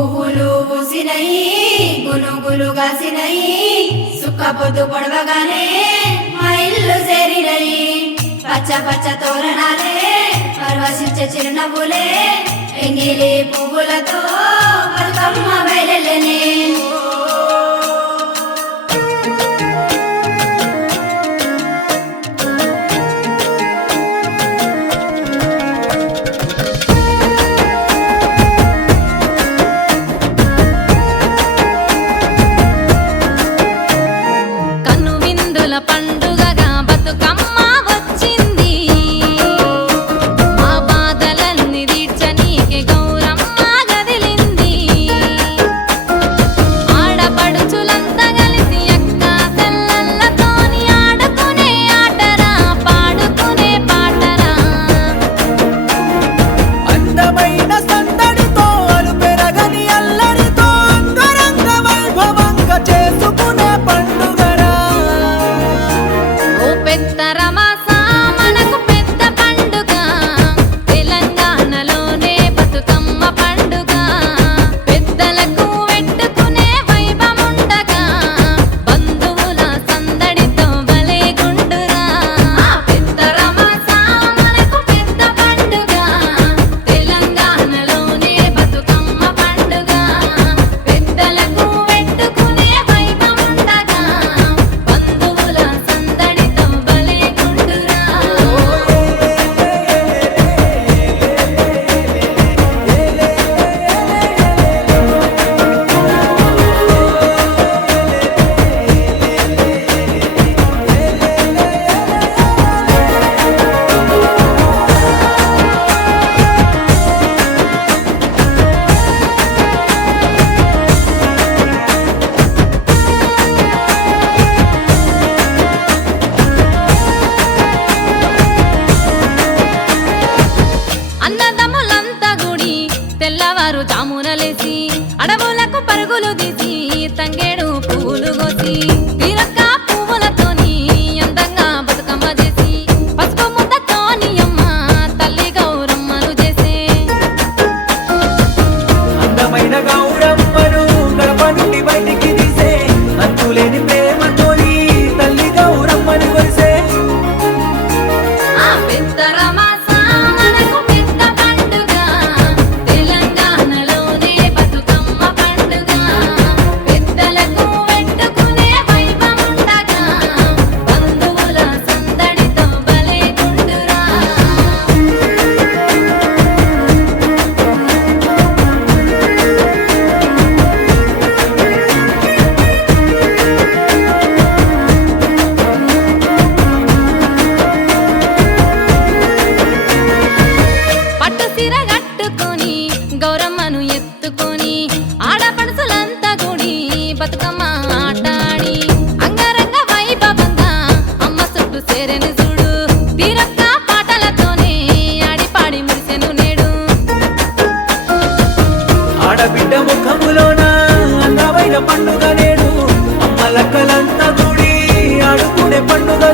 పువ్వులు పూసినయి గునుగులు కాసినయి సుక్క పొద్దు పొడవగానే మా ఇల్లు చేరినయి పచ్చ పచ్చ తోరణాలే పరవశించే చిరునవ్వులే ఎంగిలి పువ్వులతో బతుకమ్మ బయలునే పండుగగా బతుకమ్మ వచ్చింది మా బాధలన్నీ తీర్చనీకి గౌరమ్మ గదిలింది ఆడపడుచులంతా కలిసి అక్క చెల్లెళ్ళతోని ఆడుకునే ఆటరా పాడుకునే పాటరా అందమైన సందడితో అలుపెరగని అల్లరితో అంగరంగ వైభవంగా చేసుకునే పండుగరా పెద్ద రమాస మనకు పెద్ద పండుగ తెలంగాణలోనే బతుకమ్మ పండుగ పెద్దలకు పెట్టుకునే వైభముండగా బంధువుల సందడితో భలే గుండురా పెద్ద రమాస మనకు పెద్ద పండుగ తెలంగాణలోనే బతుకమ్మ పండుగ పెద్దలకు పెట్టుకునే వైభముండగా బంధువుల సందడితో భలే గుండురా అన్నదమ్ములంతా గుడి తెల్లవారు జామునలేసి అడవులకు పరుగులు తీసి తంగేడు పువ్వులు కోసి తీరక్క పువ్వులతోని అందంగా బతుకమ్మ చేసి పసుపు ముద్దతోని అమ్మ తల్లి గౌరమ్మలు చేసే అందమైన గౌరమ్మను గడప నుండి బయటికి తీసే అంతులేని ప్రేమతోని తల్లి గౌరమ్మని కొలిసే పెద్ద రమాస మనకు పెద్ద పండుగ తెలంగాణలోనే బతుకమ్మ పండుగ పెద్దలకు పెట్టుకునే వైభముండగా బంధువుల సందడితో భలే గుండురా పట్టు సీర కట్టుకొని గౌరమ్మను ఎత్తుకొని ఆడపడుసులంతా గుడి బతుకమ్మ ఆటాడి అంగరంగ వైభవంగా అమ్మ చుట్టూ సేరెను చూడు తీరక్క పాటలతోనే ఆడిపాడి మురిసెను నేడు ఆడబిడ్డ ముఖములోన అందమైన పండుగ నేడు అమ్మలక్కలంతా గుడి ఆడుకునే పండుగ